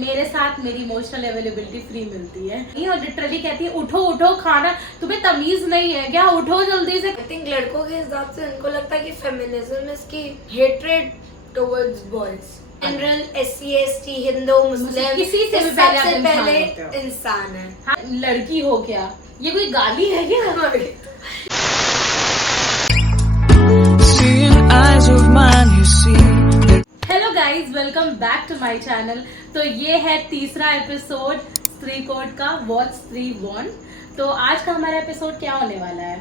मेरे साथ मेरी इमोशनल अवेलेबिलिटी फ्री मिलती है। और लिटरली कहती है उठो उठो, खाना तुम्हें तमीज नहीं है क्या, उठो जल्दी से। आई थिंक लड़कों के हिसाब से उनको लगता है कि फेमिनिज्म इज की hatred towards boys. General SC ST हिंदू मुस्लिम किसी से भी सबसे पहले पहले इंसान है। हाँ, लड़की हो क्या, ये कोई गाली है क्या? Hello guys, welcome back to my channel. तो ये है तीसरा एपिसोड स्त्री कोड का, व्हाट स्त्री वांट। तो आज का हमारा एपिसोड क्या होने वाला है?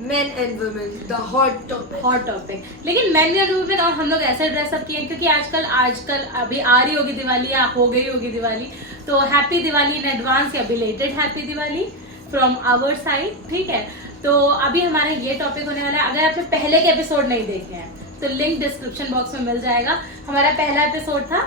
Main and women, the hot topic. लेकिन मेन एंड वुमेन, और हम लोग ऐसे ड्रेसअप किए क्योंकि आजकल अभी आ रही होगी दिवाली या हो गई होगी दिवाली। तो हैप्पी दिवाली इन एडवांस या belated happy Diwali from our side. ठीक है, तो अभी हमारा ये टॉपिक होने वाला है। अगर आपने पहले के एपिसोड नहीं देखे हैं तो लिंक डिस्क्रिप्शन बॉक्स में मिल जाएगा। हमारा पहला एपिसोड था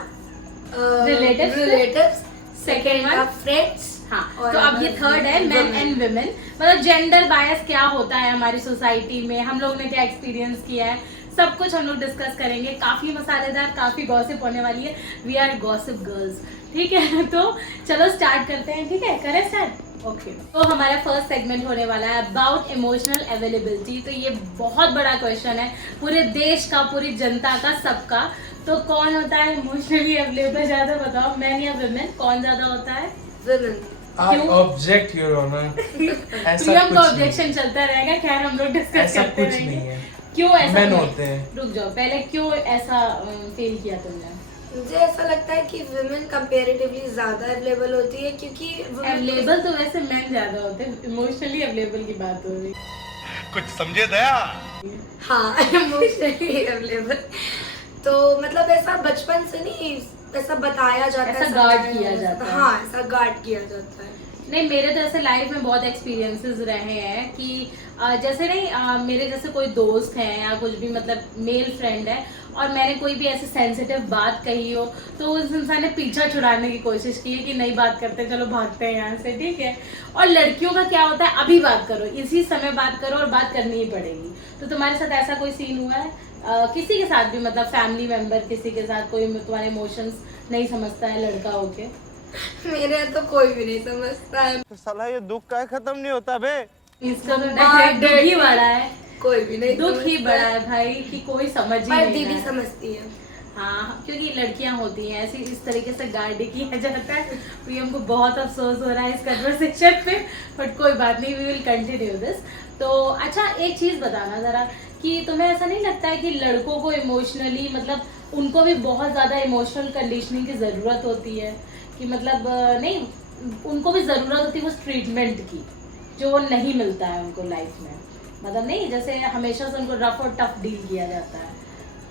रिलेटिव्स, सेकेंड वन फ्रेंड्स। हाँ, तो अब ये थर्ड है मेन एंड वुमेन। मतलब जेंडर बायस क्या होता है हमारी सोसाइटी में, हम लोग ने क्या एक्सपीरियंस किया है, सब कुछ हम लोग डिस्कस करेंगे। काफी मसालेदार, काफी गॉसिप होने वाली है। We are gossip girls. ठीक है, तो चलो स्टार्ट करते हैं। ठीक है, करें स्टार्ट? ओके, तो हमारा फर्स्ट सेगमेंट होने वाला है अबाउट इमोशनल अवेलेबिलिटी। तो ये बहुत बड़ा क्वेश्चन है पूरे देश का, पूरी जनता का, सबका। तो कौन होता है इमोशनली अवेलेबल? ज्यादा बताओ, मैन या वुमेन, कौन ज्यादा होता है? Women. Object your honour. Priyam का ऑब्जेक्शन चलता रहेगा। खैर, हम लोग डिस्कस करते कुछ रहेंगे। नहीं है। क्यों ऐसा मेन होते हैं। रुक जाओ, पहले क्यों ऐसा फील किया तुमने? मुझे ऐसा लगता है कि वुमेन कंपैरेटिवली ज्यादा अवेलेबल होती है, क्योंकि अवेलेबल तो वैसे मेन ज्यादा होते हैं। इमोशनली अवेलेबल की बात हो रही। कुछ समझे दया। हाँ, इमोशनली अवेलेबल। तो मतलब ऐसा बचपन से नहीं, ऐसा बताया जाता है, ऐसा गार्ड किया जाता है। हाँ, ऐसा गार्ड किया जाता है। नहीं, मेरे तो ऐसे लाइफ में बहुत एक्सपीरियंसेस रहे हैं कि जैसे नहीं, मेरे जैसे कोई दोस्त हैं या कुछ भी, मतलब मेल फ्रेंड है, और मैंने कोई भी ऐसी सेंसिटिव बात कही हो तो उस इंसान ने पीछा छुड़ाने की कोशिश की है कि नहीं बात करते, चलो भागते हैं यहाँ से। ठीक है, और लड़कियों का क्या होता है, अभी बात करो, इसी समय बात करो, और बात करनी ही पड़ेगी। तो तुम्हारे साथ ऐसा कोई सीन हुआ है किसी के साथ भी, मतलब फैमिली मेंबर किसी के साथ कोई तुम्हारे इमोशंस नहीं समझता है लड़का होके? मेरे तो कोई भी नहीं समझता है। तो साला ये दुख का खत्म नहीं होता बे। इसका तो दुख ही बड़ा है, कोई भी नहीं, दुख ही बड़ा है भाई कि कोई समझ ही नहीं दीदी है। समझती है। हाँ, क्योंकि लड़कियां होती हैं ऐसी, इस तरीके से गार्ड किया जाता है। प्रियम को बहुत अफसोस हो रहा है इस कन्वर्सेशन पे, बट कोई बात नहीं, वी विल कंटिन्यू दिस। तो अच्छा, एक चीज बताना जरा कि तुम्हें ऐसा नहीं लगता है कि लड़कों को इमोशनली, मतलब उनको भी बहुत ज्यादा इमोशनल कंडीशनिंग की जरूरत होती है? कि मतलब नहीं, उनको भी जरूरत होती है उस ट्रीटमेंट की जो वो नहीं मिलता है उनको लाइफ में। मतलब नहीं, जैसे हमेशा से उनको रफ और टफ डील किया जाता है।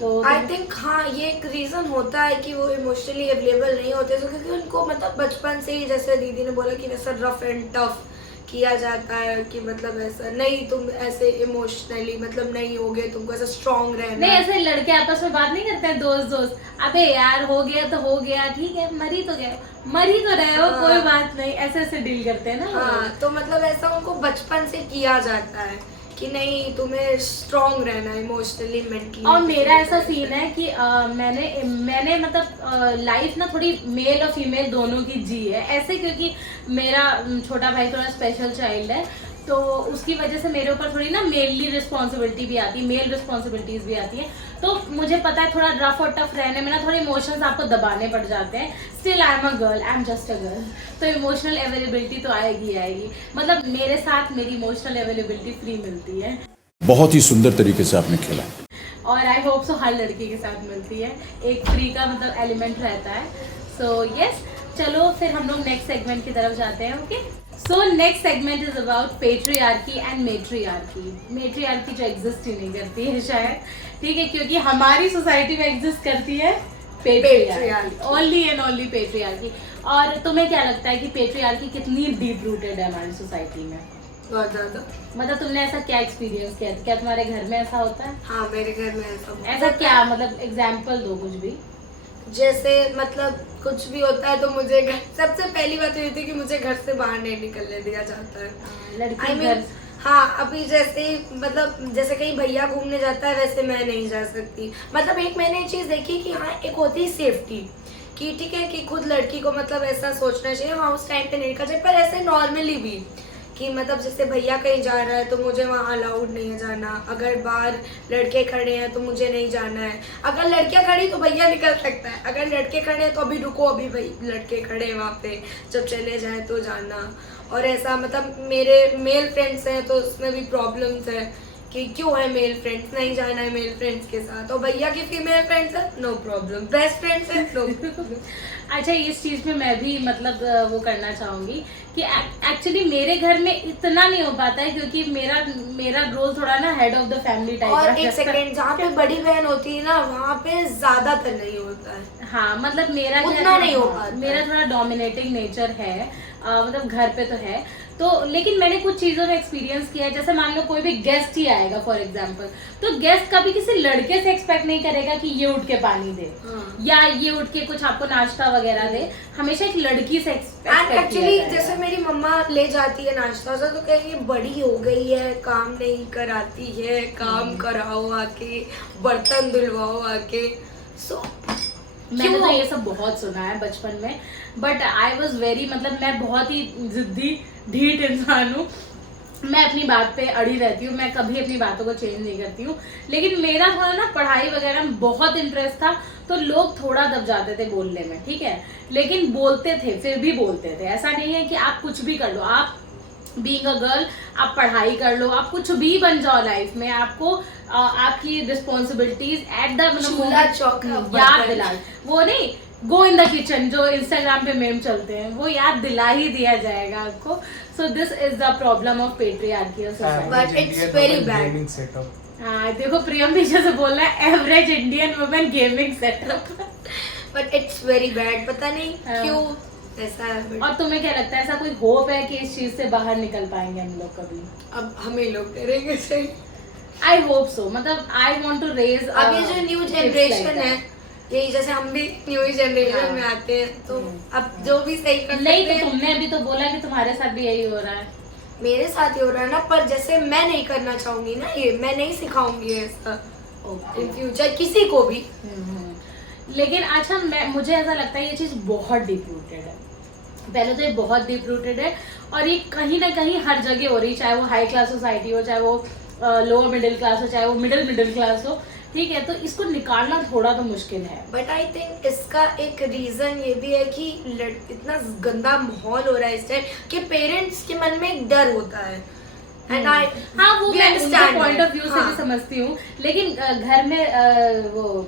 तो आई थिंक हाँ, ये एक रीजन होता है कि वो इमोशनली अवेलेबल नहीं होते, तो क्योंकि उनको मतलब बचपन से ही, जैसे दीदी ने बोला कि वैसा रफ एंड टफ किया जाता है कि मतलब ऐसा नहीं, तुम ऐसे इमोशनली मतलब नहीं होगे, तुमको ऐसा स्ट्रॉन्ग रहना नहीं, है। ऐसे लड़के आपस में बात नहीं करते हैं दोस्त, अबे यार हो गया तो हो गया, ठीक है, मरी तो गए, मरी तो रहे हो, कोई बात नहीं, ऐसे डील करते हैं ना। हाँ, तो मतलब ऐसा उनको बचपन से किया जाता है कि नहीं, तुम्हें स्ट्रॉन्ग रहना है इमोशनली, मेंटली। और मेरा ऐसा सीन है कि मैंने मतलब लाइफ ना थोड़ी मेल और फीमेल दोनों की जी है ऐसे, क्योंकि मेरा छोटा भाई थोड़ा स्पेशल चाइल्ड है, तो उसकी वजह से मेरे ऊपर थोड़ी ना मेनली रिस्पॉन्सिबिलिटी भी आती है, मेल रिस्पॉन्सिबिलिटीज भी आती है। तो मुझे पता है थोड़ा रफ और टफ रहने में ना थोड़े इमोशंस आपको दबाने पड़ जाते हैं। Still I am a girl, I am just a girl, तो इमोशनल अवेलेबिलिटी तो आएगी। मतलब मेरे साथ मेरी इमोशनल अवेलेबिलिटी फ्री मिलती है। बहुत ही सुंदर तरीके से आपने खेला और आई होप सो हर लड़की के साथ मिलती है, एक फ्री का मतलब एलिमेंट रहता है। सो यस, चलो फिर हम लोग नेक्स्ट सेगमेंट की तरफ जाते हैं। Okay, so next segment is about patriarchy and matriarchy. Matriarchy जो एग्जिस्ट ही नहीं करती है शायद, ठीक है, क्योंकि हमारी सोसाइटी में एग्जिस्ट करती है patriarchy, only and only patriarchy. और तुम्हें क्या लगता है कि पेट्रियार्की कितनी डीप रूटेड है हमारी सोसाइटी में? बहुत ज्यादा। मतलब तुमने ऐसा क्या एक्सपीरियंस किया, क्या तुम्हारे घर में ऐसा होता है? हाँ, मेरे घर में ऐसा क्या, मतलब एग्जाम्पल दो कुछ भी। जैसे मतलब कुछ भी होता है तो मुझे सबसे पहली बात तो ये थी कि मुझे घर से बाहर नहीं निकलने दिया जाता है। लड़की I mean, हाँ, अभी जैसे मतलब जैसे कहीं भैया घूमने जाता है वैसे मैं नहीं जा सकती। मतलब एक मैंने चीज देखी कि हाँ, एक होती है सेफ्टी कि ठीक है कि खुद लड़की को मतलब ऐसा सोचना चाहिए, हाँ उस टाइम पे नहीं करना चाहिए, पर ऐसे नॉर्मली भी कि मतलब जैसे भैया कहीं जा रहा है तो मुझे वहाँ अलाउड नहीं है जाना, अगर बाहर लड़के खड़े हैं तो मुझे नहीं जाना है, अगर लड़कियाँ खड़ी तो भैया निकल सकता है, अगर लड़के खड़े हैं तो अभी रुको, अभी भाई लड़के खड़े हैं वहाँ पे, जब चले जाए तो जाना। और ऐसा मतलब मेरे मेल फ्रेंड्स हैं तो उसमें भी प्रॉब्लम्स है कि क्यों है मेल फ्रेंड्स, नहीं जाना है मेल फ्रेंड्स के साथ, और भैया की फीमेल फ्रेंड्स है नो प्रॉब्लम, बेस्ट फ्रेंड्स है नो प्रॉब्लम। अच्छा, इस चीज में मैं भी मतलब वो करना चाहूंगी कि एक्चुअली मेरे घर में इतना नहीं हो पाता है क्योंकि मेरा रोल थोड़ा ना head of the family type और एक सेकंड, जहाँ पे बड़ी बहन होती है ना वहाँ पे ज्यादातर नहीं होता है। हाँ, मतलब मेरा उतना नहीं हो पाता। मेरा थोड़ा डोमिनेटिंग नेचर है, मतलब घर पे तो है तो, लेकिन मैंने कुछ चीजों में एक्सपीरियंस किया है। जैसे मान लो कोई भी गेस्ट ही आएगा फॉर एग्जांपल, तो गेस्ट कभी किसी लड़के से एक्सपेक्ट नहीं करेगा कि ये उठ के पानी दे, हाँ। या ये उठ के कुछ आपको नाश्ता वगैरह दे, हमेशा एक लड़की से एक्सपेक्ट एक्चुअली जैसे मेरी मम्मा ले जाती है नाश्ता तो कहेंगे बड़ी हो गई है, काम नहीं कराती है, काम कराओ आके, बर्तन धुलवाओ आके। सो मैंने तो ये सब बहुत सुना है बचपन में, बट आई वॉज वेरी, मतलब मैं बहुत ही जिद्दी ढीठ इंसान हूँ, मैं अपनी बात पे अड़ी रहती हूँ, मैं कभी अपनी बातों को चेंज नहीं करती हूँ। लेकिन मेरा थोड़ा ना पढ़ाई वगैरह में बहुत इंटरेस्ट था तो लोग थोड़ा दब जाते थे बोलने में, ठीक है, लेकिन बोलते थे, फिर भी बोलते थे। ऐसा नहीं है कि आप कुछ भी कर लो, आप बीइंग अ गर्ल आप पढ़ाई कर लो, आप कुछ भी बन जाओ लाइफ में, आपको आपकी रिस्पॉन्सिबिलिटीज एट द याद दिला, वो नहीं गो इन द किचन जो इंस्टाग्राम पे मेम चलते हैं, वो याद दिला ही दिया जाएगा आपको। So this is the problem of patriarchal society, but it's very bad. हाँ देखो, प्रियम पीछे से बोल रहा है average Indian women gaming setup, but it's very bad, पता नहीं क्यों ऐसा है। और तुम्हें क्या लगता है, ऐसा कोई होप है कि इस चीज से बाहर निकल पाएंगे हम लोग कभी? अब हमें लोग करेंगे सही। आई होप सो, मतलब आई वांट टू रेज। अब ये जो न्यू जनरेशन है, यही जैसे हम भी न्यू जनरेशन में आते हैं तो अब जो भी सही कर नहीं सकते तो हैं। तुमने अभी तो बोला कि तुम्हारे साथ भी यही हो रहा है। मेरे साथ ही हो रहा है ना, पर जैसे मैं नहीं करना चाहूंगी ना, ये मैं नहीं सिखाऊंगी ऐसा इन फ्यूचर किसी को भी। लेकिन अच्छा, मुझे ऐसा लगता है ये चीज बहुत डीप रूटेड है। पहले तो ये बहुत डीप रूटेड है और ये कहीं ना कहीं हर जगह हो रही, चाहे वो हाई क्लास सोसाइटी हो, चाहे वो लोअर मिडिल क्लास हो, चाहे वो मिडिल क्लास हो, ठीक है, तो इसको निकालना थोड़ा तो मुश्किल है। बट आई थिंक इसका एक रीजन ये भी है कि इतना गंदा माहौल हो रहा है इस टाइम कि पेरेंट्स के मन में एक डर होता है। एंड आई हाँ, वो मैं उनके पॉइंट ऑफ व्यू से भी समझती हूँ, लेकिन घर में वो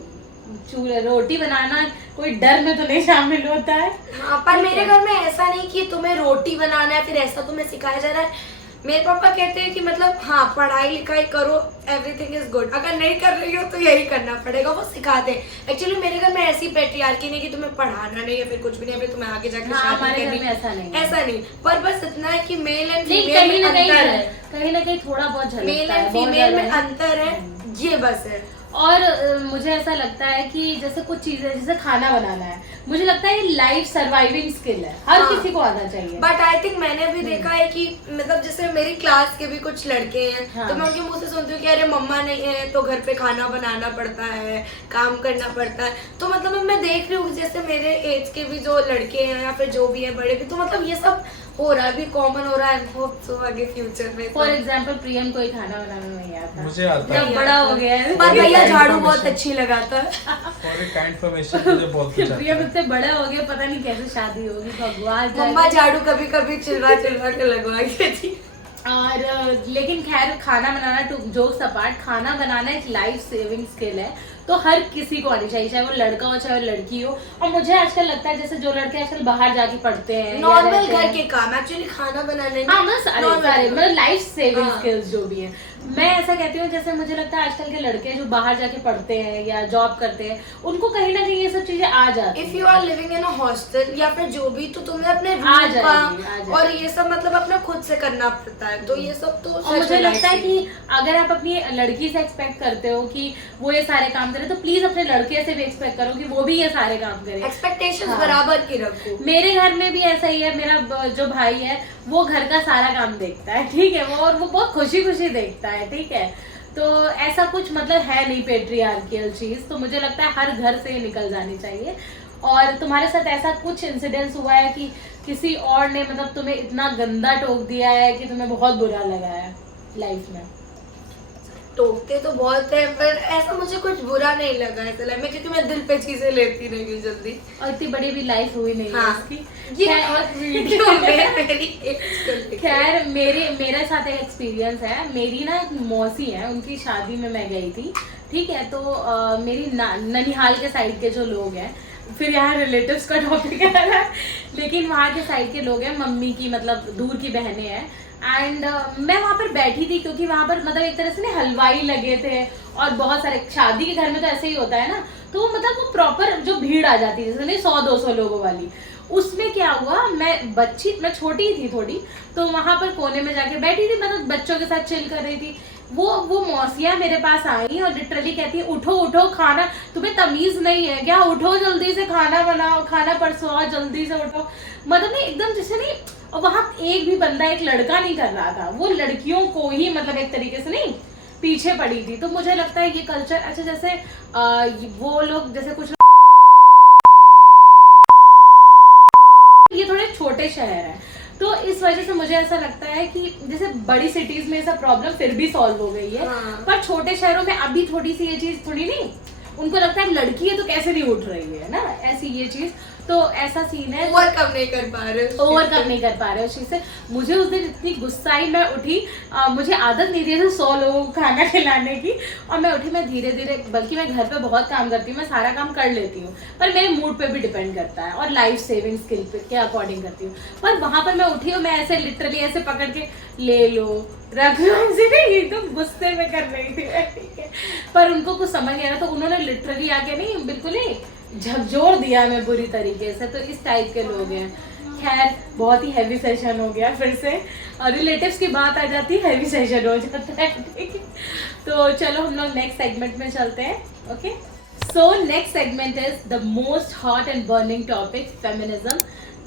रोटी बनाना कोई डर में तो नहीं शामिल होता है। हाँ, पर मेरे घर में ऐसा नहीं कि तुम्हें रोटी बनाना है फिर ऐसा तुम्हें सिखाया जा रहा है। मेरे पापा कहते हैं कि मतलब हाँ पढ़ाई लिखाई करो, एवरीथिंग इज गुड, अगर नहीं कर रही हो तो यही करना पड़ेगा, वो सिखाते हैं। एक्चुअली मेरे घर में ऐसी पेट्रियार्की नहीं कि तुम्हें पढ़ाना नहीं है फिर कुछ भी नहीं है, फिर तुम्हें आगे जाके शादी करनी, ऐसा नहीं। पर बस इतना है कि मेल एंड फीमेल में अंतर है, कहीं ना कहीं थोड़ा बहुत झलकता है, मेल एंड फीमेल में अंतर है, ये बस है। और मुझे ऐसा लगता है कि जैसे कुछ चीजें, जैसे खाना बनाना है, मुझे लगता है ये लाइफ सर्वाइविंग स्किल है, हर किसी को आना चाहिए। बट आई थिंक मैंने भी देखा है कि मतलब जैसे मेरी क्लास के भी कुछ लड़के हैं, तो मैं उनके मुंह से सुनती हूँ कि अरे मम्मा नहीं है तो घर पे खाना बनाना पड़ता है, काम करना पड़ता है। तो मतलब मैं देख रही हूँ जैसे मेरे एज के भी जो लड़के हैं या फिर जो भी है बड़े भी, तो मतलब ये सब हो रहा है, अभी कॉमन हो रहा है। होप सो आगे फ्यूचर में। फॉर एग्जांपल प्रियम को ही खाना बनाना नहीं आता, मुझे आता है, जब बड़ा हो गया है। पर भैया झाड़ू बहुत अच्छी लगाता है। फॉर ए काइंड इन्फॉर्मेशन मुझे बहुत कुछ आता प्रियम है। इतने बड़े हो गए, पता नहीं कैसे शादी होगी, भगवान जाने। मम्मा झाड़ू कभी कभी चिल्ला चिल्ला के लगवा के थी। और लेकिन खैर, खाना बनाना, जोक्स अपार्ट, खाना बनाना एक लाइफ सेविंग स्किल है, तो हर किसी को आनी चाहिए, चाहे वो लड़का हो चाहे वो लड़की हो। और मुझे आजकल लगता है जैसे जो लड़के आजकल बाहर जाके पढ़ते हैं, नॉर्मल घर के काम, एक्चुअली खाना बनाने, हाँ मतलब लाइफ सेविंग हाँ। स्किल्स जो भी है, मैं ऐसा कहती हूँ। जैसे मुझे लगता है आजकल के लड़के जो बाहर जाके पढ़ते हैं या जॉब करते हैं, उनको कहीं ना कहीं ये सब चीजें आ जाती हैं। If you are living in a hostel या फिर जो भी, तो तुम्हें अपने आ रूम जाएगी, का और ये सब मतलब अपना खुद से करना पड़ता है, तो ये सब तो और मुझे लगता है कि अगर आप अपनी लड़की से एक्सपेक्ट करते हो कि वो ये सारे काम करे, तो प्लीज अपने लड़के से भी एक्सपेक्ट करो कि वो भी ये सारे काम करे। एक्सपेक्टेशंस हाँ। बराबर की रखो। मेरे घर में भी ऐसा ही है, मेरा जो भाई है वो घर का सारा काम देखता है, ठीक है, वो और वो बहुत खुशी खुशी देखता है, ठीक है। तो ऐसा कुछ मतलब है नहीं पेट्रियार्कियल चीज, तो मुझे लगता है हर घर से निकल जानी चाहिए। और तुम्हारे साथ ऐसा कुछ इंसिडेंस हुआ है कि किसी और ने मतलब तुम्हें इतना गंदा टोक दिया है कि तुम्हें बहुत बुरा लगा है लाइफ में? टोकते तो बहुत है, पर ऐसा मुझे कुछ बुरा नहीं लगा है लाइफ में, क्योंकि मैं दिल पे चीजें लेती नहीं हूँ जल्दी। और इतनी बड़ी भी लाइफ हुई नहीं है हाँ, इसकी। ये और वीडियो में मेरी खैर मेरे साथ एक एक्सपीरियंस है। मेरी ना एक मौसी है, उनकी शादी में मैं गई थी, ठीक है। तो मेरी ननिहाल के साइड के जो लोग हैं, फिर यहाँ रिलेटिव्स का टॉपिक है लेकिन वहाँ के साइड के लोग हैं, मम्मी की मतलब दूर की बहनें हैं। एंड मैं वहाँ पर बैठी थी क्योंकि वहाँ पर मतलब एक तरह से ना हलवाई लगे थे और बहुत सारे, शादी के घर में तो ऐसे ही होता है ना, तो मतलब वो प्रॉपर जो भीड़ आ जाती है जैसे नहीं 100-200 लोगों वाली, उसमें क्या हुआ, मैं छोटी थी थोड़ी, तो वहाँ पर कोने में जाके बैठी थी, मतलब बच्चों के साथ चिल कर रही थी। वो मौसियाँ मेरे पास आई और लिटरली कहती है उठो उठो, खाना, तुम्हें तमीज नहीं है क्या, उठो जल्दी से खाना बनाओ, खाना परसो जल्दी से उठो। मतलब नहीं एकदम जैसे नहीं, और वहाँ एक भी बंदा, एक लड़का नहीं कर रहा था, वो लड़कियों को ही मतलब एक तरीके से नहीं पीछे पड़ी थी। तो मुझे लगता है ये कल्चर, अच्छा जैसे वो लोग जैसे कुछ, ये थोड़े छोटे शहर हैं तो इस वजह से मुझे ऐसा लगता है कि जैसे बड़ी सिटीज में ऐसा प्रॉब्लम फिर भी सॉल्व हो गई है, पर छोटे शहरों में अभी थोड़ी सी ये चीज थोड़ी नहीं, उनको लगता है लड़की है तो कैसे नहीं उठ रही है ना, ऐसी ये चीज। तो ऐसा सीन है, ओवरकम नहीं कर पा रहे उस चीज से। मुझे उस दिन इतनी गुस्सा आई, मैं उठी, मुझे आदत नहीं थी 100 लोगों को खाना खिलाने की, और मैं उठी, मैं धीरे धीरे, बल्कि मैं घर पे बहुत काम करती हूँ, मैं सारा काम कर लेती हूँ, पर मेरे मूड पे भी डिपेंड करता है और लाइफ सेविंग स्किल पे के अकॉर्डिंग करती हूँ। पर वहां पर मैं उठी और मैं ऐसे लिटरली ऐसे पकड़ के ले लो रख लो, ऐसे नहीं, तो गुस्से में कर रही थी, ठीक है। पर उनको कुछ समझ नहीं आ रहा, तो उन्होंने लिटरली आके नहीं बिल्कुल ही झकझोर दिया मैं बुरी तरीके से। तो इस टाइप के लोग हैं। खैर बहुत ही हैवी सेशन हो गया फिर से, और रिलेटिव्स की बात आ जाती है हैवी सेशन हो जाता है, ठीक है। तो चलो हम लोग नेक्स्ट सेगमेंट में चलते हैं। Okay, so next segment is the most hot and burning topic, feminism,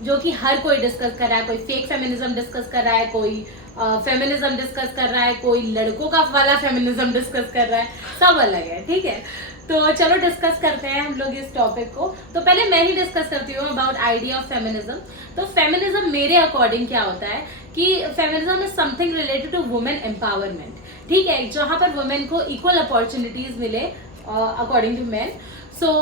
जो कि हर कोई डिस्कस कर रहा है। कोई फेक फेमिनिज्म डिस्कस कर रहा है, कोई फेमिनिज्म डिस्कस कर रहा है, कोई लड़कों का वाला फेमिनिज्म डिस्कस कर रहा है, सब अलग है, ठीक है। तो चलो डिस्कस करते हैं हम लोग इस टॉपिक को। तो पहले मैं ही डिस्कस करती हूँ अबाउट आइडिया ऑफ फेमिनिज्म। तो फेमिनिज्म मेरे अकॉर्डिंग क्या होता है कि feminism is something related to women empowerment, ठीक है, जहाँ पर वुमेन को इक्वल अपॉर्चुनिटीज मिले अकॉर्डिंग टू मेन। सो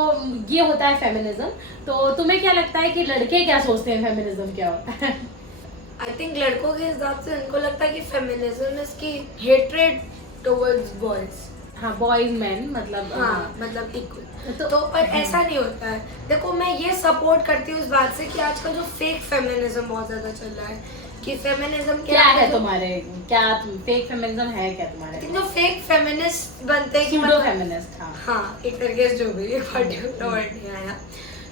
ये होता है फेमिनिज्म। तो तुम्हें क्या लगता है कि लड़के क्या सोचते हैं फेमिनिज्म क्या होता है? आई थिंक लड़कों के हिसाब से उनको लगता है कि फेमिनिज्म इज की हेट्रेड टुवर्ड्स बॉयज। हाँ, बॉयज मैन मतलब, हाँ मतलब इक्वल। तो पर ऐसा नहीं होता है। देखो मैं ये सपोर्ट करती हूँ इस बात से कि आजकल जो फेक फेमिनिज्म बहुत ज्यादा चल रहा है, कि फेमिनिज्म क्या है तुम्हारे, क्या फेक फेमिनिज्म है क्या तुम्हारे? जो फेक फेमिनिस्ट बनते हैं कि सूडो फेमिनिस्ट, हाँ एक तरीके से जो भी, एक पर्टिकुलर वर्ड नहीं आया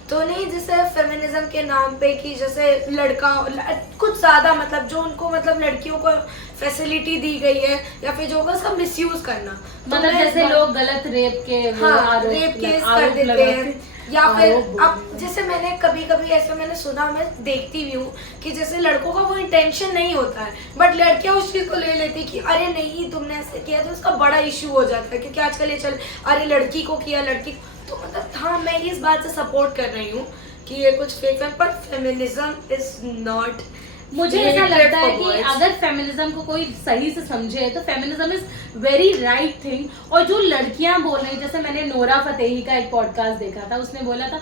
तो नहीं, जैसे फेमिनिज्म के नाम पे कि जैसे लड़का कुछ ज्यादा मतलब जो उनको मतलब लड़कियों को फैसिलिटी दी गई है या फिर जो उसका मिसयूज करना, मतलब जैसे लोग गलत रेप के रेप केस कर देते हैं, या फिर अब जैसे मैंने कभी कभी ऐसा मैंने सुना, मैं देखती भी हूँ कि जैसे लड़कों का वो इंटेंशन नहीं होता है बट लड़कियां उस चीज को ले लेती कि अरे नहीं तुमने ऐसे किया, तो उसका बड़ा इशू हो जाता है। क्योंकि आजकल ये चल अरे लड़की को किया, लड़की, तो मतलब हाँ मैं इस बात से सपोर्ट कर रही हूँ कि ये कुछ फेक है, पर फेमिनिज्म इज नॉट। मुझे ऐसा लगता है कि अगर फेमिनिज्म को कोई सही से समझे तो feminism is very right thing. और जो लड़कियां बोल रही, जैसे मैंने नोरा फतेही का एक पॉडकास्ट देखा था, उसने बोला था,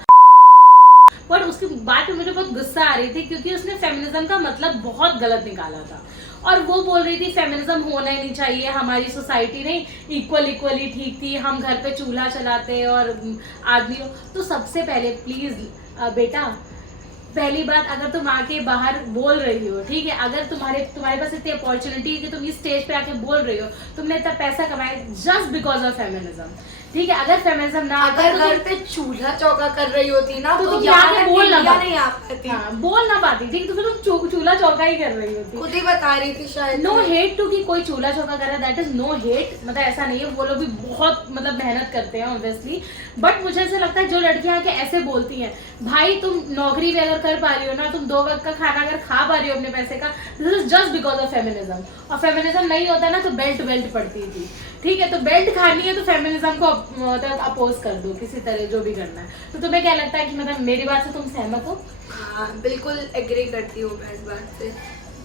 पर उसकी बात में मुझे बहुत गुस्सा आ रही थी क्योंकि उसने फेमिनिज्म का मतलब बहुत गलत निकाला था। और वो बोल रही थी फेमिनिज्म होना ही नहीं चाहिए, हमारी सोसाइटी नहीं इक्वली ठीक थी, हम घर पे चूल्हा चलाते और आदमी। तो सबसे पहले प्लीज बेटा, पहली बात, अगर तुम आके बाहर बोल रही हो, ठीक है, अगर तुम्हारे पास इतनी अपॉर्चुनिटी है कि तुम इस स्टेज पे आके बोल रही हो, तुमने इतना पैसा कमाया जस्ट बिकॉज ऑफ फेमिनिज्म, ठीक है। अगर फेमिनिज्म ना, अगर घर पे चूल्हा चौका कर रही होती ना तो यहाँ बोल ना पाती, हाँ, बोल ना पाती, ठीक, तो फिर तुम चूल्हा चौका ही कर रही होती। खुद ही बता रही थी शायद। नो हेट टू कि कोई चूल्हा चौका कर रहा है, दैट इज नो हेट, मतलब ऐसा नहीं है, वो लोग भी बहुत मतलब मेहनत करते हैं ऑब्वियसली। बट मुझे ऐसा लगता है जो लड़कियां आके ऐसे बोलती हैं, भाई तुम नौकरी भी अगर कर पा रही हो ना, तुम 2 वक्त का खाना अगर खा पा रही हो अपने पैसे का, this is just because of feminism. और फेमिनिज्म नहीं होता ना तो बेल्ट पड़ती थी, ठीक है, तो बेल्ट खानी है तो फेमिनिज्म को मतलब अपोज कर दो किसी तरह, जो भी करना है। तो तुम्हें क्या लगता है कि मतलब मेरी बात से तुम सहमत हो हाँ बिल्कुल एग्री करती हूँ मैं इस बात से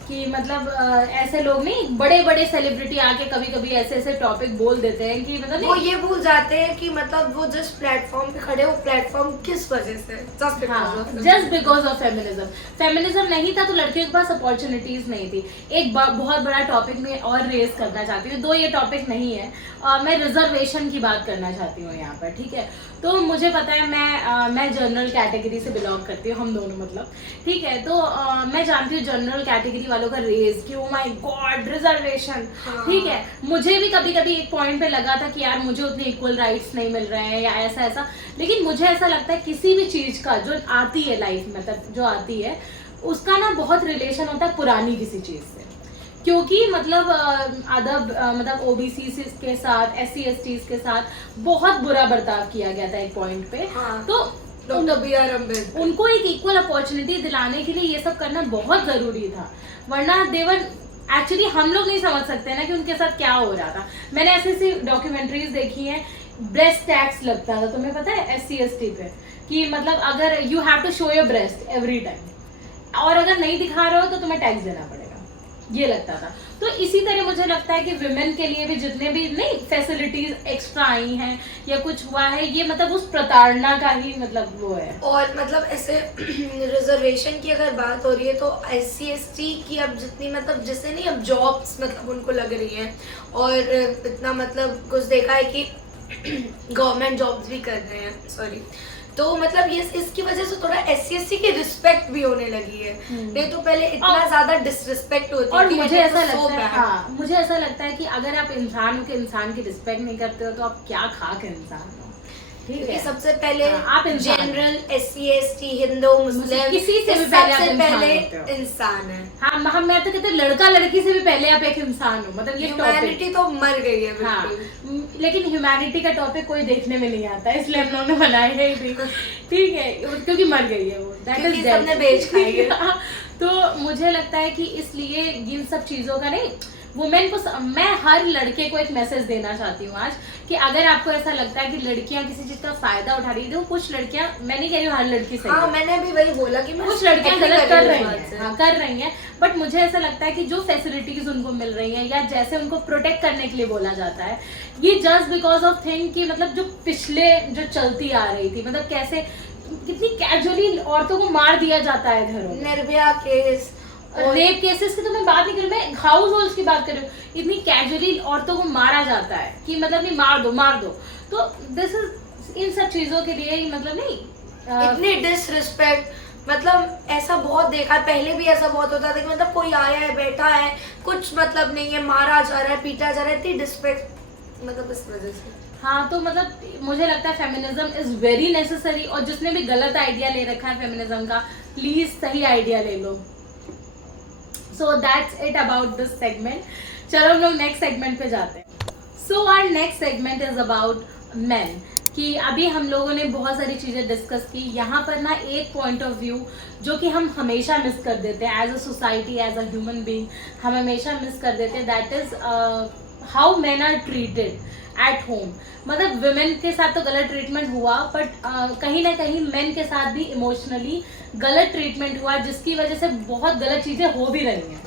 कि मतलब ऐसे लोग नहीं, बड़े बड़े सेलिब्रिटी आके कभी कभी ऐसे ऐसे टॉपिक बोल देते हैं कि मतलब वो ये भूल जाते हैं कि मतलब वो जिस प्लेटफॉर्म पे खड़े, वो प्लेटफॉर्म किस वजह से, just because of feminism. Feminism नहीं था तो लड़कियों के पास अपॉर्चुनिटीज नहीं थी। एक बहुत बड़ा टॉपिक में और रेज करना चाहती हूँ, दो ये टॉपिक नहीं है, मैं रिजर्वेशन की बात करना चाहती हूँ यहाँ पर, ठीक है। तो मुझे पता है मैं जनरल कैटेगरी से बिलोंग करती हूँ, हम दोनों मतलब, ठीक है। तो मैं जानती हूँ जनरल कैटेगरी वालों का रेज कि ओ माय गॉड रिजर्वेशन, ठीक है। मुझे भी कभी कभी एक पॉइंट पे लगा था कि यार मुझे उतने इक्वल राइट्स नहीं मिल रहे हैं या ऐसा ऐसा, लेकिन मुझे ऐसा लगता है किसी भी चीज का जो आती है लाइफ में, मतलब जो आती है उसका ना बहुत रिलेशन होता है पुरानी किसी चीज से, क्योंकि मतलब मतलब ओबीसी के साथ SC/ST के साथ बहुत बुरा बर्ताव किया गया था एक पॉइंट पे। हाँ, तो BR अम्बेडकर उनको एक इक्वल अपॉर्चुनिटी दिलाने के लिए ये सब करना बहुत जरूरी था, वरना देवर एक्चुअली हम लोग नहीं समझ सकते ना कि उनके साथ क्या हो रहा था। मैंने ऐसी ऐसी डॉक्यूमेंट्रीज देखी हैं, ब्रेस्ट टैक्स लगता था, तुम्हें पता है SC/ST पे, कि मतलब अगर you have to show your breast every time, और अगर नहीं दिखा रहे हो तो तुम्हें टैक्स देना पड़ेगा, ये लगता था। तो इसी तरह मुझे लगता है कि विमेन के लिए भी जितने भी नहीं फैसिलिटीज एक्स्ट्रा आई हैं या कुछ हुआ है, ये मतलब उस प्रताड़ना का ही मतलब वो है। और मतलब ऐसे रिजर्वेशन की अगर बात हो रही है तो SC/ST की अब जितनी मतलब जिससे नहीं अब जॉब्स मतलब उनको लग रही हैं, और इतना मतलब कुछ देखा है कि गवर्नमेंट जॉब्स भी कर रहे हैं, सॉरी, तो मतलब ये इसकी वजह से थोड़ा SC/ST की रिस्पेक्ट भी होने लगी है, नहीं तो पहले इतना ज्यादा डिसरिस्पेक्ट होती और थी। मुझे ऐसा लगता है, हाँ, मुझे ऐसा लगता है कि अगर आप इंसान के इंसान की रिस्पेक्ट नहीं करते हो तो आप क्या खाक इंसान हो, ठीक है। सबसे पहले आप जनरल SC/ST हिंदू मुस्लिम किसी से भी पहले आप सबसे इंसान पहले होते हो। इंसान है। हाँ, मैं तो कहते हैं लड़का लड़की से भी पहले आप एक इंसान हो, मतलब ये ह्यूमैनिटी तो मर गई है हाँ, बिल्कुल। लेकिन ह्यूमैनिटी का टॉपिक कोई देखने में नहीं आता, इसलिए हम लोगों ने बनाया है ही, ठीक है, क्योंकि मर गई है वो, क्योंकि सबने बेच खाई है। तो मुझे लगता है कि इसलिए इन सब चीजों का नहीं, वुमेन को मैं हर लड़के को एक मैसेज देना चाहती हूँ आज कि अगर आपको ऐसा लगता है कि लड़कियां किसी चीज का फायदा उठा रही है, कुछ लड़कियां, मैं नहीं कह रही हूँ हर लड़की सही हाँ, है, मैंने भी वही बोला कि कुछ लड़कियां गलत कर रही हैं, हाँ कर रही हैं, बट मुझे ऐसा लगता है कि जो फैसिलिटीज उनको मिल रही हैं या जैसे उनको प्रोटेक्ट करने के लिए बोला जाता है, ये जस्ट बिकॉज ऑफ थिंग कि मतलब जो पिछले जो चलती आ रही थी, मतलब कैसे कितनी कैजुअली औरतों को मार दिया जाता है घरों में, निर्भया केस, रेप केसेस की तो मैं बात नहीं कर रही, मैं हाउस होल्ड्स की बात कर रही हूँ, इतनी कैजुअली औरतों को मारा जाता है कि मतलब नहीं मार दो, तो दिस इज इन सब चीजों के लिए ही मतलब नहीं इतनी डिसरिस्पेक्ट, मतलब ऐसा बहुत देखा है, पहले भी ऐसा बहुत होता था कि मतलब कोई आया है बैठा है कुछ मतलब नहीं है, मारा जा रहा है पीटा जा रहा है, इतनी डिसरिस्पेक्ट मतलब इस वजह से। हाँ, तो मतलब मुझे लगता है फेमिनिज्म इज वेरी नेसेसरी, और जिसने भी गलत आइडिया ले रखा है फेमिनिज्म का, प्लीज सही आइडिया ले लो। So that's it about this segment. चलो हम लोग नेक्स्ट सेगमेंट पे जाते हैं। So our next segment is about men, कि अभी हम लोगों ने बहुत सारी चीजें डिस्कस की, यहाँ पर ना एक पॉइंट ऑफ व्यू जो कि हम हमेशा मिस कर देते हैं as a society, as a human being, हम हमेशा मिस कर देते हैं, that is how men are treated at home. मतलब विमेन के साथ तो गलत ट्रीटमेंट हुआ, बट कहीं ना कहीं मेन के साथ भी इमोशनली गलत ट्रीटमेंट हुआ, जिसकी वजह से बहुत गलत चीजें हो भी रही हैं,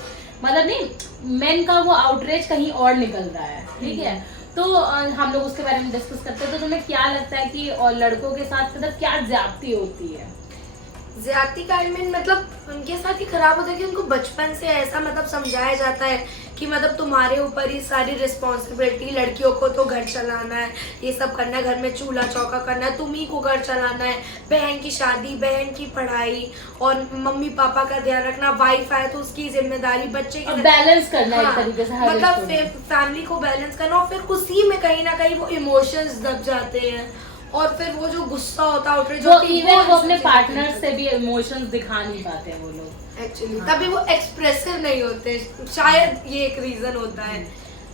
मतलब नहीं मेन का वो आउटरीच कहीं और निकल रहा है, ठीक है। तो हम लोग उसके बारे में डिस्कस करते हैं। तो तुम्हें क्या लगता है कि और लड़कों के साथ मतलब क्या ज्यादती होती है? ज्यादती का मतलब उनके साथ ही खराब होता है कि उनको बचपन से ऐसा मतलब समझाया जाता है कि मतलब तुम्हारे ऊपर ही सारी रिस्पॉन्सिबिलिटी, लड़कियों को तो घर चलाना है, ये सब करना है, घर में चूल्हा चौका करना है, तुम ही को घर चलाना है, बहन की शादी, बहन की पढ़ाई और मम्मी पापा का ध्यान रखना, वाइफ आए तो उसकी जिम्मेदारी, बच्चे की बैलेंस करना, हाँ, एक तरीके से मतलब फैमिली को बैलेंस करना, और फिर उसी में कहीं ना कहीं वो इमोशंस दब जाते हैं, और फिर वो जो गुस्सा होता है जो इवन वो अपने पार्टनर से भी इमोशंस दिखा नहीं पाते हैं वो लोग एक्चुअली, तभी वो एक्सप्रेसिव नहीं होते, शायद ये एक रीजन होता है।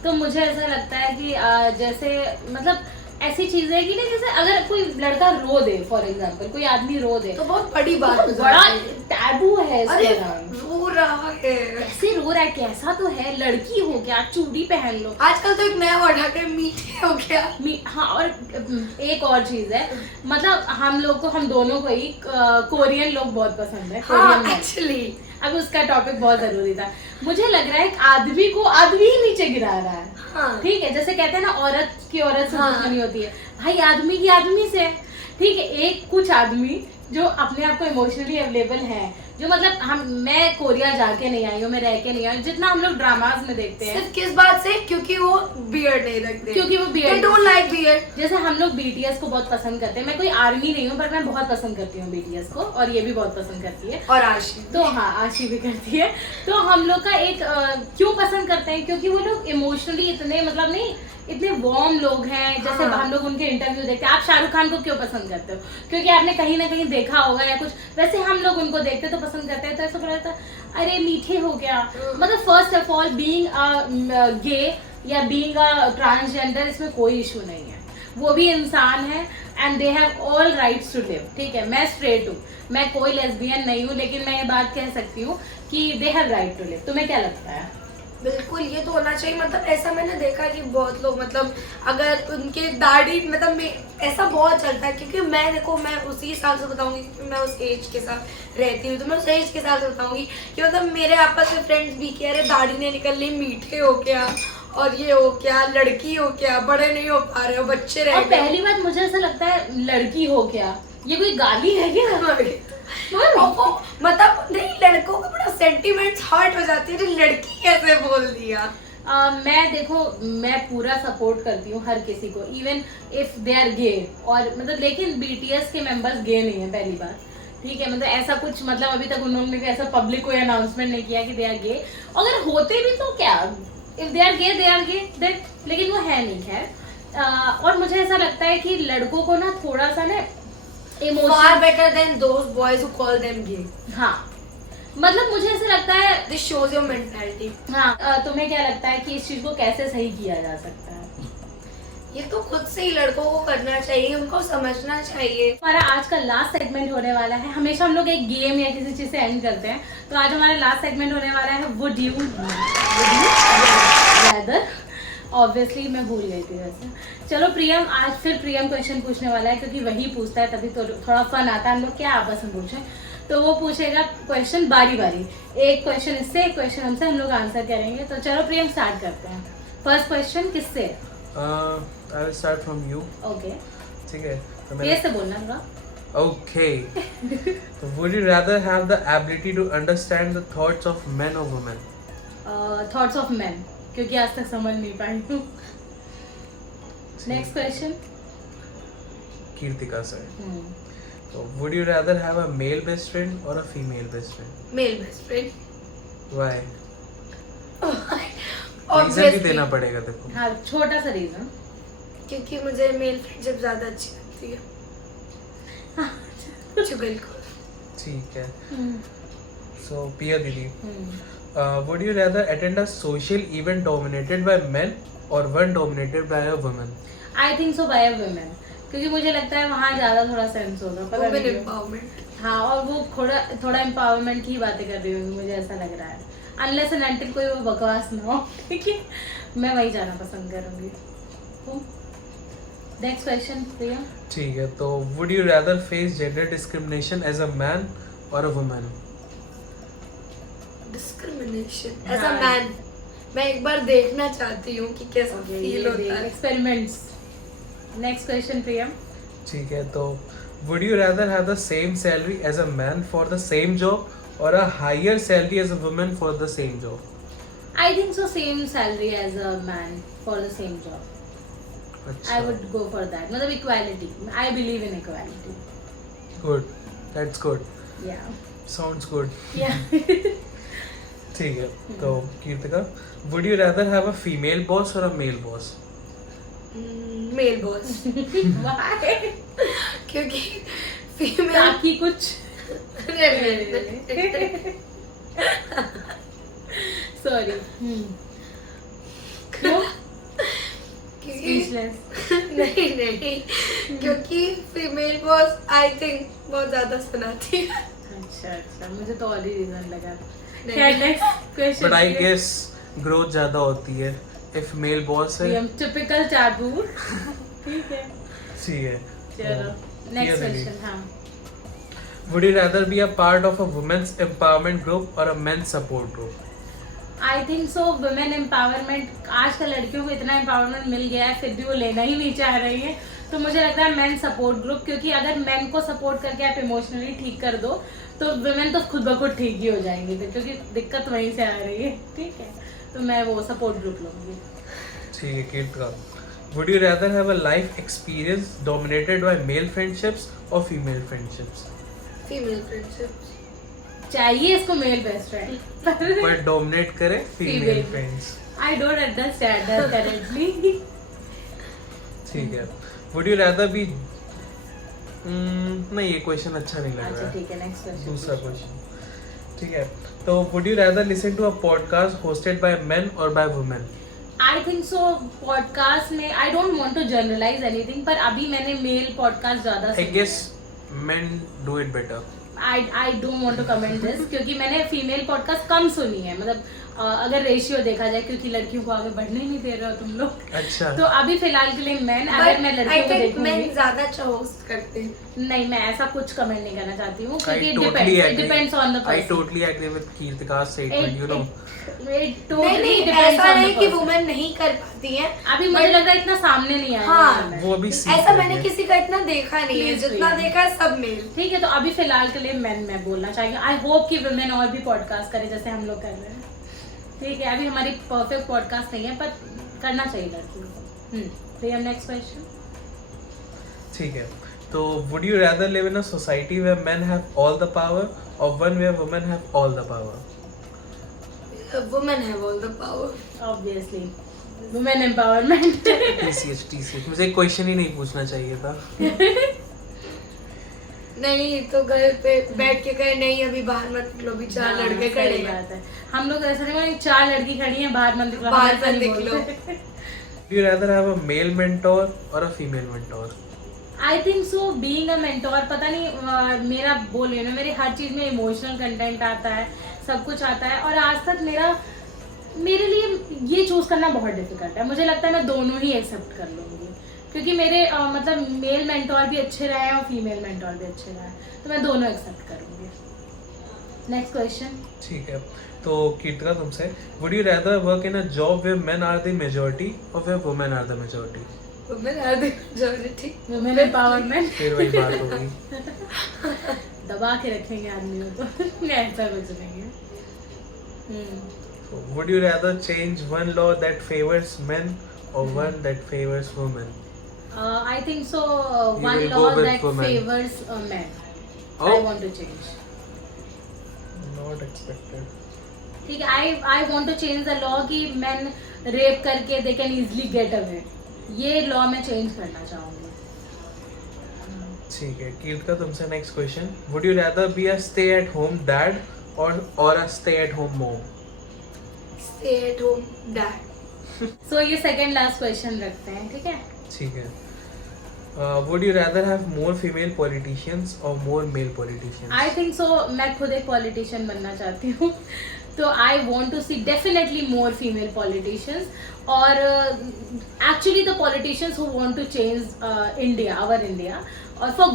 तो मुझे ऐसा लगता है कि जैसे मतलब ऐसी चीजें है कि ना, जैसे अगर कोई लड़का रो दे, फॉर एग्जांपल कोई आदमी रो दे तो बहुत बड़ी बात हो बड़ा जाती है। टैबू है अरे इसके नाम। रो रहा है। ऐसे रो रहा है, कैसा तो है, लड़की हो गया, चूड़ी पहन लो। आजकल तो एक नया वर्ड आ गया, मीठे हो गया। हाँ, और एक और चीज है, मतलब हम लोग को, हम दोनों को ही कोरियन लोग बहुत पसंद है। हाँ, कोरियन एक्चुअली अब उसका टॉपिक बहुत जरूरी था। मुझे लग रहा है एक आदमी को आदमी ही नीचे गिरा रहा है। हाँ। ठीक है, जैसे कहते हैं ना, औरत की औरत से हाँ। दुश्मनी होती है, भाई आदमी की आदमी से। ठीक है, एक कुछ आदमी जो अपने आप को इमोशनली अवेलेबल है, जो मतलब मैं कोरिया जाके नहीं आई हूँ, मैं रह के नहीं आई हूँ, जितना हम लोग ड्रामाज में देखते हैं। सिर्फ किस बात से? क्योंकि वो बियर्ड नहीं रखते, क्योंकि वो beard- they don't like beard। जैसे हम लोग बीटीएस को बहुत पसंद करते हैं। मैं कोई आर्मी नहीं हूँ, पर मैं बहुत पसंद करती हूँ बीटीएस को, और ये भी बहुत पसंद करती है। और आशी तो हाँ, आशी भी करती है। तो हम लोग का एक क्यों पसंद करते हैं, क्योंकि वो लोग इमोशनली इतने, मतलब नहीं, इतने वार्म लोग हैं। जैसे हाँ। हम लोग उनके इंटरव्यू देखते हैं। आप शाहरुख खान को क्यों पसंद करते हो? क्योंकि आपने कहीं ना कहीं देखा होगा या कुछ, वैसे हम लोग उनको देखते तो पसंद करते हैं। तो ऐसा लगता है अरे मीठे हो गया। मतलब फर्स्ट ऑफ ऑल बीइंग गे या बीइंग अ ट्रांसजेंडर, इसमें कोई इशू नहीं है, वो भी इंसान है and they have all rights to live. ठीक है, मैं स्ट्रेट हूँ, मैं कोई लेस्बियन नहीं हूँ, लेकिन मैं ये बात कह सकती हूँ कि they have right to live. तुम्हें क्या लगता है? बिल्कुल, ये तो होना चाहिए। मतलब ऐसा मैंने देखा कि बहुत लोग, मतलब अगर उनके दाढ़ी, मतलब ऐसा बहुत चलता है। क्योंकि मैं देखो, मैं उसी हिसाब से बताऊंगी क्योंकि मैं उस एज के साथ रहती हूँ, तो मैं उस एज के हिसाब से बताऊंगी कि मतलब मेरे आपस में फ्रेंड्स भी कह रहे दाढ़ी नहीं निकल रही, मीठे हो क्या, और ये हो क्या, लड़की हो क्या, बड़े नहीं हो पा रहे हो, बच्चे रह और गए। पहली बात मुझे ऐसा लगता है, लड़की हो क्या, ये कोई गाली है क्या? और वो मतलब नहीं, लड़कों को बड़ा सेंटिमेंट्स हर्ट हो जाती है, तो लड़की कैसे बोल दिया। मैं देखो, मैं पूरा सपोर्ट करती हूँ हर किसी को, even if they are gay. और मतलब लेकिन बीटीएस के मेंबर्स गे नहीं है, पहली बात। ठीक है, मतलब ऐसा कुछ, मतलब अभी तक उन्होंने ऐसा पब्लिक कोई अनाउंसमेंट नहीं किया कि दे आर गे। अगर होते भी तो क्या, if they are gay they are gay then, लेकिन वो है नहीं। खैर, और मुझे ऐसा लगता है कि लड़कों को ना थोड़ा सा ना Far emotion, better than those boys who call them gay. हाँ, मतलब मुझे ऐसा लगता है। This shows your mentality. हाँ, तुम्हें क्या लगता है कि इस चीज को कैसे सही किया जा सकता है? ये तो खुद से ही लड़कों को करना चाहिए, उनको समझना चाहिए। हमारा आज का लास्ट सेगमेंट होने वाला है। हमेशा हम लोग एक गेम या किसी चीज से एंड करते हैं, तो आज हमारा लास्ट सेगमेंट होने वाला है वुड यू रादर। ऑब्वियसली मैं भूल गई थी वैसे। चलो प्रियम, आज फिर प्रियम क्वेश्चन पूछने वाला है, क्योंकि वही पूछता है, तभी तो थोड़ा फन आता है। हम लोग क्या आपस में पूछें, तो वो पूछेगा क्वेश्चन बारी बारी, एक क्वेश्चन इससे, एक क्वेश्चन हमसे, हम लोग आंसर करेंगे। तो चलो प्रियम, स्टार्ट करते हैं। फर्स्ट क्वेश्चन किससे? I will start from you. Okay, ठीक है, तो तेज से बोलना थोड़ा। Okay. So would you rather have the ability to understand the thoughts of men or women? Thoughts of man, क्योंकि आज तक समझ नहीं पाई हूँ। Next question. Kirtika sir. So would you rather have a male best friend or a female best friend? Male best friend. Why? Reason भी Obviously. देना पड़ेगा देखो। हाँ, छोटा सा रीजन। क्योंकि मुझे मेल फ्रेंडशिप ज्यादा अच्छी लगती है। बिल्कुल। ठीक है। So Pia दीदी, would you rather attend a social event dominated by men or one dominated by a woman? I think so by women, क्योंकि मुझे लगता है वहाँ ज्यादा थोड़ा सेंस होगा। पता Women नहीं क्यों। empowerment. हाँ, और वो थोड़ा एम्पावरमेंट की बातें कर रही होंगी, मुझे ऐसा लग रहा है। अनलेस एंड अनटिल कोई वो बकवास ना हो, ठीक है, मैं वही जाना पसंद करूंगी। नेक्स्ट क्वेश्चन प्रिया। ठीक है, तो would you rather face gender discrimination as a man or a woman? Discrimination. As a हाँ। man, मैं एक बार देखना चाहती हूँ कि कैसा फील होता है। एक्सपेरिमेंट्स। नेक्स्ट क्वेश्चन प्रिया। ठीक है, तो would you rather have the same salary as a man for the same job or a higher salary as a woman for the same job? I think so same salary as a man for the same job. अच्छा, I would go for that, मतलब equality. I believe in equality. good, that's good, या sounds good. या ठीक है, तो Kirtika, would you rather have a female boss or a male boss? Male boss. Why? क्योंकि female ताकि कुछ सॉरी क्यों? स्पीचलेस। नहीं, क्योंकि फीमेल बॉस आई थिंक बहुत ज्यादा सुनाती है। अच्छा मुझे तो और ही रीजन लगा। नहीं। क्या next question? But I guess growth ज्यादा होती है इफ मेल बॉस है। Typical taboo. ठीक है ठीक है। चलो नेक्स्ट क्वेश्चन। हाँ Would you rather be a part of a women's empowerment group or a men's support group? I think so women empowerment, आजकल लड़कियों को इतना एम्पावरमेंट मिल गया है फिर भी वो लेना ही नहीं चाह रही है, तो मुझे लगता है मेन सपोर्ट ग्रुप, क्योंकि अगर मेन को सपोर्ट करके आप इमोशनली ठीक कर दो तो वुमेन तो खुद ब खुद ठीक ही हो जाएंगे फिर, क्योंकि दिक्कत वहीं से आ रही है। ठीक है तो मैं वो सपोर्ट ग्रुप लूंगी। ठीक है Kirtika. Would you rather have a life experience dominated by male friendships or female friendships? Female friendship. चाहिए इसको मेल बेस्ट फ्रेंड पर डोमिनेट करे female Female. Friends. I don't understand that currently. ठीक है। Would you rather be नहीं ये question अच्छा नहीं लग अच्छा रहा ठीक है नेक्स्ट है। क्वेश्चन। दूसरा क्वेश्चन। ठीक है तो would you rather listen to a podcast hosted by men or by women? I think so podcast में I don't want to generalize anything, पर अभी मैंने मेल पॉडकास्ट ज्यादा I सुने guess हैं। men do it better. I don't want to comment this क्योंकि मैंने female podcast कम सुनी है, मतलब अगर रेशियो देखा जाए, क्योंकि लड़कियों को आगे बढ़ने ही नहीं दे रहे हो तुम लोग। अच्छा। तो अभी फिलहाल के लिए मैन, अगर मैं लड़कियों को मैं देखूंगी, ज्यादा अच्छा होस्ट करते हैं। नहीं मैं ऐसा कुछ कमेंट नहीं करना चाहती हूँ, I क्योंकि totally it agree. Depends on the I person. totally agree with Kirtika's statement. You know. नहीं ऐसा नहीं कि वुमेन नहीं कर पाती हैं। अभी मुझे लग रहा है इतना सामने नहीं आया हाँ, है। वो अभी सीख ऐसा रही मैंने है। किसी का इतना देखा नहीं है, Please, जितना please. देखा है सब मेल। ठीक है तो अभी फिलहाल के लिए मैं बोलना चाहिए। आई होप कि वुमेन और भी पॉडकास्ट करे जैसे हम लोग कर रहे हैं। ठीक है अभी हमारी परफेक्ट पॉडकास्ट नहीं है पर करना चाहिए लड़कियों को। तो हम नेक्स्ट क्वेश्चन। ठीक है तो would you rather live in a society where men have all the power or one where women have all the power? Women have all the power. Obviously women empowerment. TCH मुझे एक question ही नहीं पूछना चाहिए था। नहीं तो घर पे बैठ के कहे नहीं अभी बाहर मत निकलो, भी चार लड़के खड़े हैं। बात है, हम लोग ऐसा नहीं, चार लड़की खड़ी हैं बाहर मत निकलो, बाहर हम ऐसा मत नहीं निकलो। बोलते। Would you rather have a male mentor or a female mentor? I think so being a mentor, पता नहीं मेरा बोल रही हूँ ना, मेरे हर चीज़ में इमोशनल कंटेंट आता है, सब कुछ आता है, और आज तक मेरे लिए ये चूज करना बहुत डिफिकल्ट है। मुझे लगता है मैं दोनों ही एक्सेप्ट कर लूँगी, क्योंकि मेरे मतलब मेल मेंटोर भी अच्छे रहे हैं और फीमेल मेंटोर भी अच्छे रहे हैं, तो मैं दोनों एक्सेप्ट करूँगी। Next question. ठीक है तो कीर्तिका तुमसे would you rather work in a job where men are the majority or where women are the majority? Women are the majority. Women empowerment. फिर वही बात होगी। दबा के रखेंगे आदमियों को। ऐसा कुछ नहीं है। So, would you rather change one law that favors men or one that favors women? I think so. You One will law go with that women. favors men. Oh. I want to change. Not expected. ठीक है, I want to change the law कि men rape करके they can easily get away. ये law मैं change करना चाहूँगी। ठीक है कीर्तिका तुमसे next question would you rather be a stay at home dad or a stay at home mom? Stay at home dad. So ये second last question रखते हैं, ठीक है? ठीक है would you rather have more female politicians or more male politicians? I think so. मैं खुद एक politician बनना चाहती हूँ, तो I want to see definitely more female politicians, और actually the politicians who want to change India, our India, और for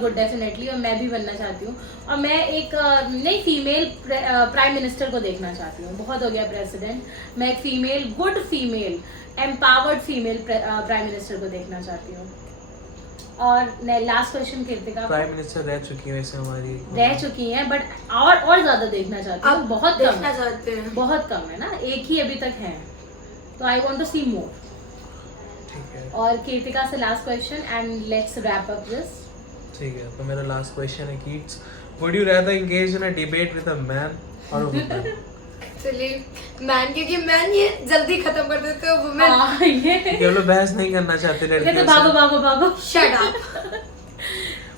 good definitely, और मैं भी बनना चाहती हूँ, और मैं एक नई फीमेल प्राइम मिनिस्टर को देखना चाहती हूँ। बहुत हो गया प्रेसिडेंट, मैं एक female, good female, empowered female prime minister को देखना चाहती हूँ। और last question Kirtika. Prime minister रह चुकी है वैसे हमारी। रह चुकी हैं बट और ज्यादा देखना चाहती हूँ, आप बहुत कम देखना है, चाहते हैं। बहुत कम है ना, एक ही अभी तक है, तो आई वांट टू सी मोर। ठीक है और कीर्तिका से last question and let's wrap up this. ठीक है तो मेरा लास्ट क्वेश्चन है Keats would you rather engage in a debate with a man or a woman? Actually man, क्योंकि मैन ये जल्दी खत्म कर देते हो, वुमेन हाँ ये ये लोग बहस नहीं करना चाहते कहते लड़कियों भागो से भागो भागो। Shut up.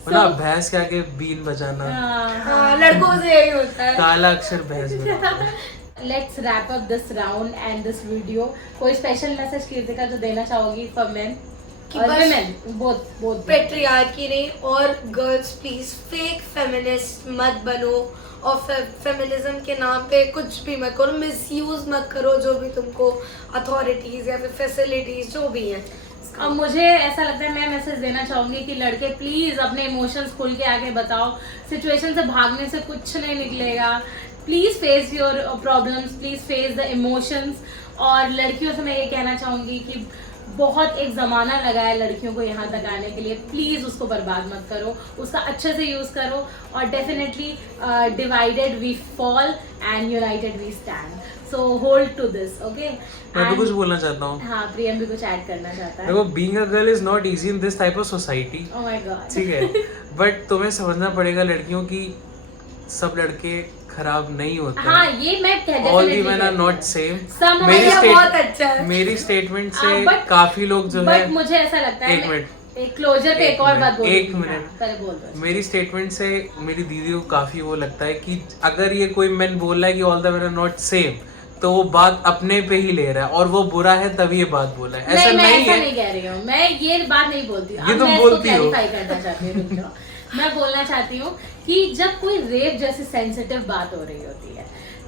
मतलब भैंस के आगे बीन बजाना हाँ, लड़कों से यही होता है। काला अक्षर भैंस बनाना। Let's wrap up this round and this video. कोई स्पेशल मैसेज कीर्तिका जो देना चाहोगी फॉर मेन? कि और बस women both पेट्रियार्की नहीं, और गर्ल्स प्लीज फेक फेमिनिस्ट मत बनो, और फेमिनिज्म के नाम पे कुछ भी मत करो, मिसयूज मत करो जो भी तुमको अथॉरिटीज या फिर फैसिलिटीज जो भी हैं। अब मुझे ऐसा लगता है, मैं मैसेज देना चाहूंगी कि लड़के प्लीज अपने इमोशंस खुल के आके बताओ, सिचुएशन से भागने से कुछ नहीं निकलेगा, please face your problems, please face the emotions. और लड़कियों से मैं ये कहना चाहूंगी कि बहुत एक ज़माना लगा है लड़कियों को यहाँ तक आने के लिए, प्लीज़ उसको बर्बाद मत करो, उसका अच्छे से यूज़ करो, और definitely divided we fall and united we stand, so hold to this, okay. मैं भी कुछ बोलना चाहता हूँ। हाँ, प्रियम भी कुछ ऐड करना चाहता है। देखो, being a girl is not easy in this type of society, oh my God, ठीक है, बट तुम्हें समझना पड़ेगा लड़कियों की सब लड़के खराब नहीं होते। हाँ, ये मैं all the men are not same. बहुत अच्छा है। मेरी स्टेटमेंट से but- काफी लोग जो है, बट मुझे ऐसा लगता है, एक मिनट, एक क्लोजर पे एक और बात बोलूंगी। एक मिनट। हाँ, पहले बोल दो। मेरी स्टेटमेंट से मेरी दीदी को काफी वो लगता है कि अगर ये कोई मैन बोल रहा है कि all the men are not same, तो वो बात अपने पे ही ले रहा है, और वो बुरा है तभी ये बात बोला है। ऐसा मैं नहीं ऐसा है। नहीं कह रही हूँ, मैं ये बात नहीं बोलती हूँ। ये अब तुम मैं इसको बोलती हो। क्लैरिफाई करना चाहती हूँ, रुक जाओ। मैं बोलना चाहती हूँ कि जब कोई रेप जैसी सेंसिटिव बात हो रही होती है,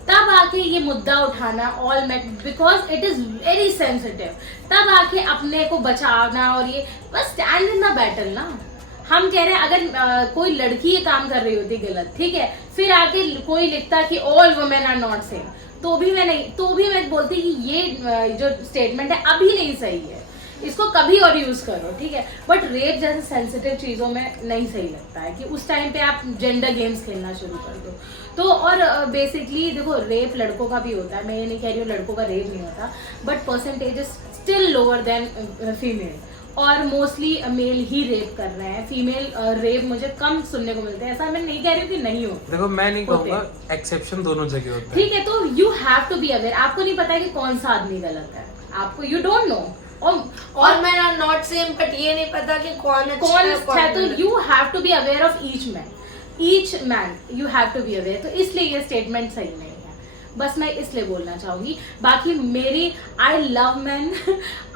तब आके ये मुद्दा उठाना, all mate, because it is very sensitive, तब आके अपने को बचाना, और ये bus stand in the battle ना। हम कह रहे हैं अगर कोई लड़की ये काम कर रही होती गलत, ठीक है, फिर आके कोई लिखता कि all women are not same, तो भी मैं बोलती कि ये जो स्टेटमेंट है अभी नहीं सही है, इसको कभी और यूज करो, ठीक है, बट रेप जैसे सेंसिटिव चीजों में नहीं सही लगता है कि उस टाइम पे आप जेंडर गेम्स खेलना शुरू कर दो। तो और बेसिकली देखो, रेप लड़कों का भी होता है, मैं ये नहीं कह रही हूँ लड़कों का रेप नहीं होता, but percentage is still lower than female, और मोस्टली मेल ही रेप कर रहे हैं, फीमेल रेप मुझे कम सुनने को मिलते हैं। ऐसा मैं नहीं कह रही हूँ कि नहीं हो, देखो मैं नहीं कहूँगा, एक्सेप्शन दोनों जगह होता है, ठीक है, तो you have to be aware. आपको नहीं पता है कि कौन सा आदमी गलत है, आपको यू डोंट नो, और मैं नॉट सेम, बट ये नहीं पता कि कौन अच्छा है, तो you have to be aware of each man you have to be aware. तो इसलिए ये स्टेटमेंट सही नहीं है, बस मैं इसलिए बोलना चाहूंगी। बाकी मेरी I love man,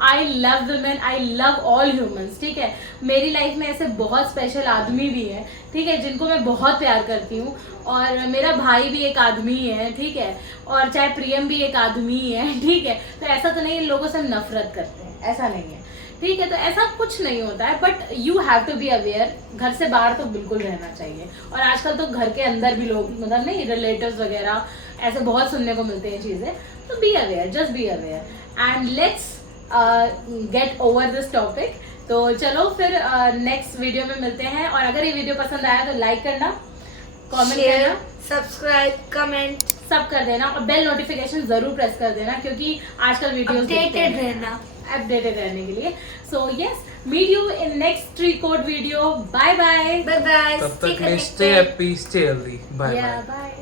I love women, I love all humans, ठीक है। मेरी लाइफ में ऐसे बहुत स्पेशल आदमी भी हैं, ठीक है, जिनको मैं बहुत प्यार करती हूँ, और मेरा भाई भी एक आदमी है, ठीक है, और चाहे प्रियम भी एक आदमी है, ठीक है। तो ऐसा तो नहीं इन लोगों से हम नफरत करते हैं, ऐसा नहीं है, ठीक है। तो ऐसा कुछ नहीं होता है, but you have to be aware. घर से बाहर तो बिल्कुल रहना चाहिए, और आजकल तो घर के अंदर भी लोग, मतलब नहीं, रिलेटिव्स वगैरह ऐसे बहुत सुनने को मिलते हैं चीज़ें। तो be aware, just be aware, and let's get over this topic. तो चलो फिर नेक्स्ट वीडियो में मिलते हैं, और अगर ये वीडियो पसंद आया तो लाइक करना, कमेंट करना, सब्सक्राइब, कमेंट सब कर देना, और बेल नोटिफिकेशन जरूर प्रेस कर देना, क्योंकि आजकल वीडियोस अपडेटेड रहने के लिए। So yes, meet you in next tree code video. Bye bye. Bye bye. तब तक stay happy, stay healthy, bye bye. Bye.